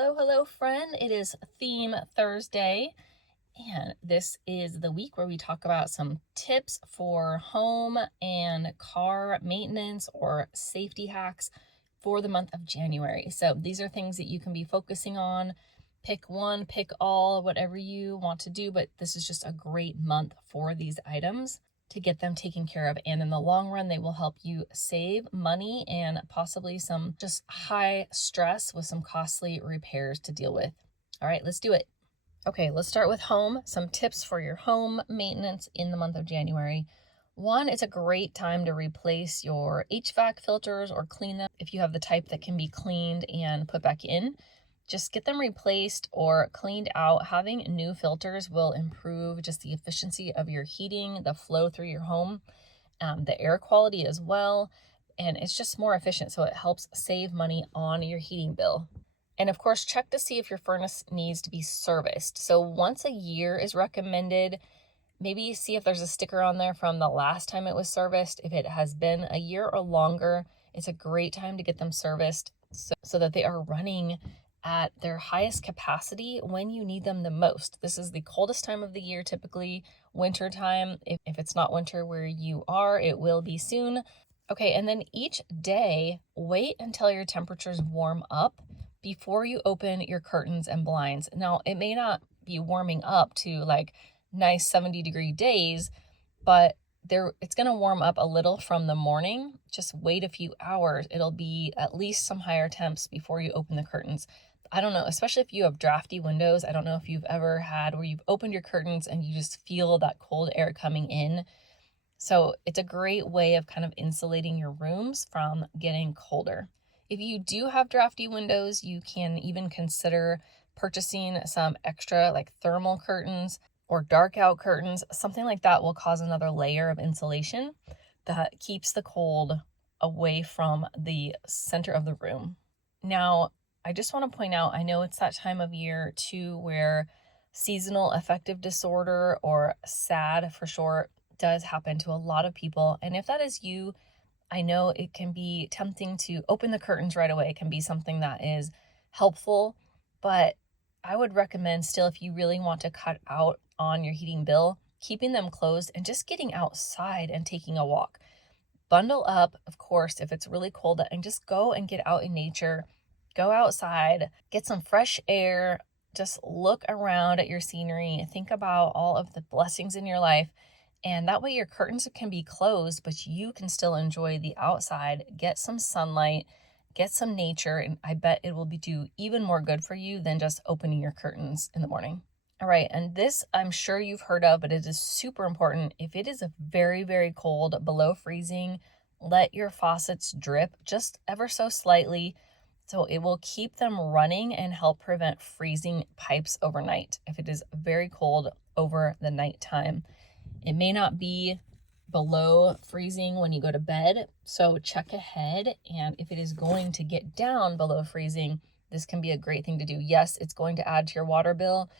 Hello, friend. It is Theme Thursday, and this is the week where we talk about some tips for home and car maintenance or safety hacks for the month of January. So these are things that you can be focusing on. Pick one, pick all, whatever you want to do, but this is just a great month for these items to get them taken care of. And in the long run, they will help you save money and possibly some just high stress with some costly repairs to deal with. All right, let's do it. Okay, let's start with home. Some tips for your home maintenance in the month of January. One, it's a great time to replace your HVAC filters or clean them if you have the type that can be cleaned and put back in. Just get them replaced or cleaned out. Having new filters will improve just the efficiency of your heating, the flow through your home, the air quality as well. And it's just more efficient. So it helps save money on your heating bill. And of course, check to see if your furnace needs to be serviced. So once a year is recommended. Maybe see if there's a sticker on there from the last time it was serviced. If it has been a year or longer, it's a great time to get them serviced so that they are running at their highest capacity when you need them the most. This is the coldest time of the year, typically winter time. If it's not winter where you are, it will be soon. Okay, and then each day, wait until your temperatures warm up before you open your curtains and blinds. Now, it may not be warming up to like nice 70-degree days, but it's going to warm up a little from the morning. Just wait a few hours. It'll be at least some higher temps before you open the curtains. I don't know, especially if you have drafty windows. I don't know if you've ever had where you've opened your curtains and you just feel that cold air coming in. So it's a great way of kind of insulating your rooms from getting colder. If you do have drafty windows, you can even consider purchasing some extra like thermal curtains or dark out curtains. Something like that will cause another layer of insulation that keeps the cold away from the center of the room. Now, I just want to point out, I know it's that time of year too where seasonal affective disorder, or SAD for short, does happen to a lot of people. And if that is you, I know it can be tempting to open the curtains right away. It can be something that is helpful, but I would recommend still, if you really want to cut out on your heating bill, keeping them closed and just getting outside and taking a walk. Bundle up, of course, if it's really cold, and just go and get out in nature. Go outside, get some fresh air, just look around at your scenery, think about all of the blessings in your life. And that way your curtains can be closed, but you can still enjoy the outside, get some sunlight, get some nature, and I bet it will do even more good for you than just opening your curtains in the morning. All right, and this I'm sure you've heard of, but it is super important. If it is very, very cold, below freezing, let your faucets drip just ever so slightly, so it will keep them running and help prevent freezing pipes overnight if it is very cold over the nighttime. It may not be below freezing when you go to bed, so check ahead. And if it is going to get down below freezing, this can be a great thing to do. Yes, it's going to add to your water bill,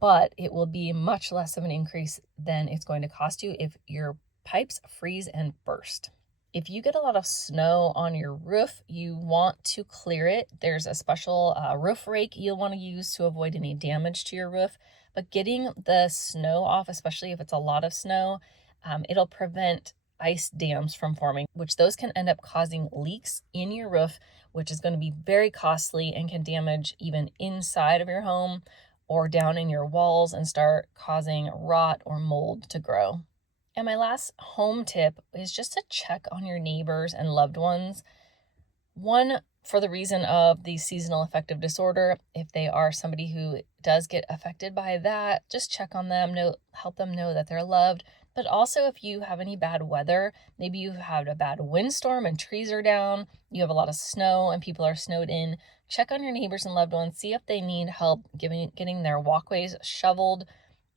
but it will be much less of an increase than it's going to cost you if your pipes freeze and burst. If you get a lot of snow on your roof, you want to clear it. There's a special roof rake you'll want to use to avoid any damage to your roof. But getting the snow off, especially if it's a lot of snow, it'll prevent ice dams from forming, which those can end up causing leaks in your roof, which is going to be very costly and can damage even inside of your home or down in your walls and start causing rot or mold to grow. And my last home tip is just to check on your neighbors and loved ones. One, for the reason of the seasonal affective disorder, if they are somebody who does get affected by that, just check on them, help them know that they're loved. But also if you have any bad weather, maybe you've had a bad windstorm and trees are down, you have a lot of snow and people are snowed in, check on your neighbors and loved ones, see if they need help getting their walkways shoveled,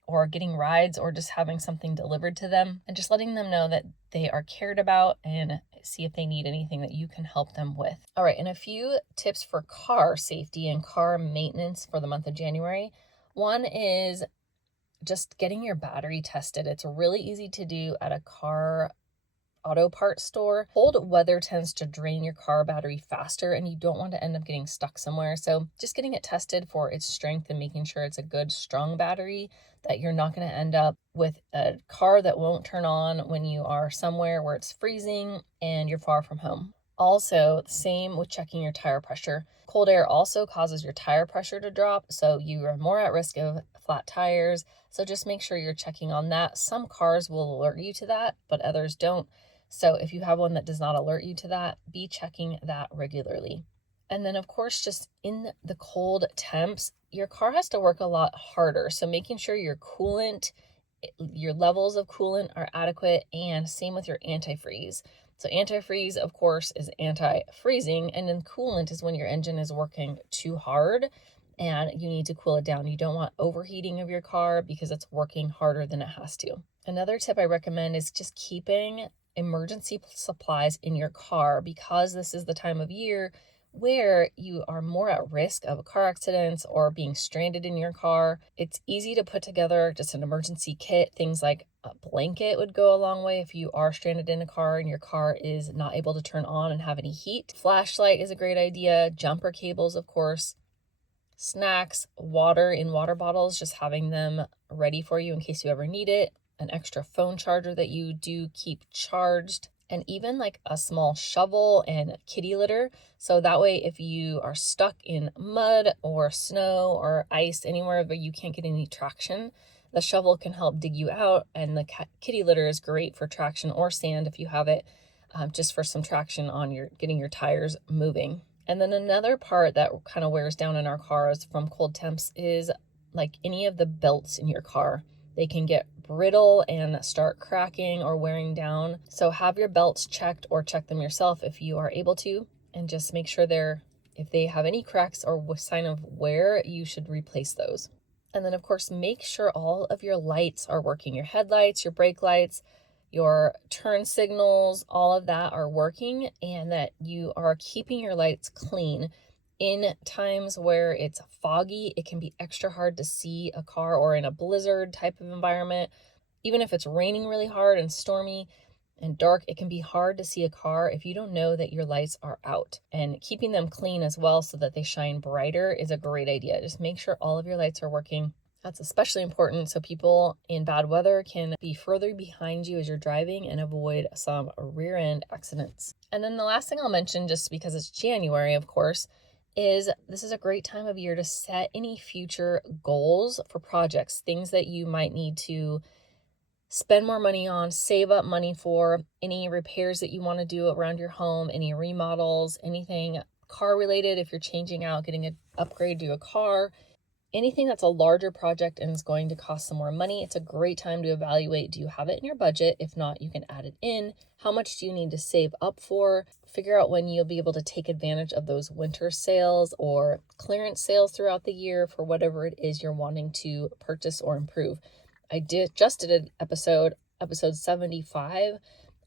or getting rides, or just having something delivered to them, and just letting them know that they are cared about and see if they need anything that you can help them with. All right, and a few tips for car safety and car maintenance for the month of January. One is just getting your battery tested. It's really easy to do at a car auto parts store. Cold weather tends to drain your car battery faster, and you don't want to end up getting stuck somewhere. So just getting it tested for its strength and making sure it's a good, strong battery, that you're not going to end up with a car that won't turn on when you are somewhere where it's freezing and you're far from home. Also, same with checking your tire pressure. Cold air also causes your tire pressure to drop, so you are more at risk of flat tires. So just make sure you're checking on that. Some cars will alert you to that, but others don't. So if you have one that does not alert you to that, be checking that regularly. And then, of course, just in the cold temps, your car has to work a lot harder. So making sure your coolant, your levels of coolant are adequate, and same with your antifreeze. So antifreeze, of course, is anti-freezing, and then coolant is when your engine is working too hard and you need to cool it down. You don't want overheating of your car because it's working harder than it has to. Another tip I recommend is just keeping emergency supplies in your car, because this is the time of year where you are more at risk of car accidents or being stranded in your car. It's easy to put together just an emergency kit. Things like a blanket would go a long way if you are stranded in a car and your car is not able to turn on and have any heat. Flashlight is a great idea. Jumper cables, of course. Snacks, water in water bottles, just having them ready for you in case you ever need it. An extra phone charger that you do keep charged, and even like a small shovel and kitty litter. So that way, if you are stuck in mud or snow or ice, anywhere where you can't get any traction, the shovel can help dig you out. And the kitty litter is great for traction, or sand if you have it, just for some traction on your getting your tires moving. And then another part that kind of wears down in our cars from cold temps is like any of the belts in your car. They can get brittle and start cracking or wearing down. So have your belts checked, or check them yourself if you are able to, and just make sure if they have any cracks or sign of wear, you should replace those. And then, of course, make sure all of your lights are working. Your headlights, your brake lights, your turn signals, all of that are working, and that you are keeping your lights clean. In times where it's foggy, it can be extra hard to see a car, or in a blizzard type of environment. Even if it's raining really hard and stormy and dark, it can be hard to see a car if you don't know that your lights are out. And keeping them clean as well so that they shine brighter is a great idea. Just make sure all of your lights are working. That's especially important so people in bad weather can be further behind you as you're driving and avoid some rear end accidents. And then the last thing I'll mention, just because it's January, of course, is this is a great time of year to set any future goals for projects, things that you might need to spend more money on, save up money for, any repairs that you want to do around your home, any remodels, anything car related, if you're changing out, getting an upgrade to a car, anything that's a larger project and is going to cost some more money. It's a great time to evaluate, do you have it in your budget? If not, you can add it in. How much do you need to save up for? Figure out when you'll be able to take advantage of those winter sales or clearance sales throughout the year for whatever it is you're wanting to purchase or improve. I just did an episode 75,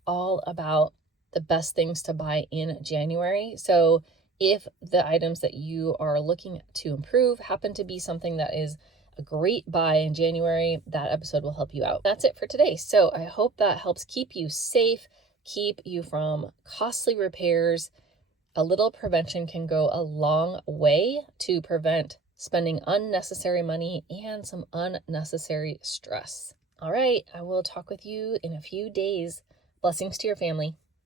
all about the best things to buy in January. So if the items that you are looking to improve happen to be something that is a great buy in January, that episode will help you out. That's it for today. So I hope that helps keep you safe, keep you from costly repairs. A little prevention can go a long way to prevent spending unnecessary money and some unnecessary stress. All right, I will talk with you in a few days. Blessings to your family.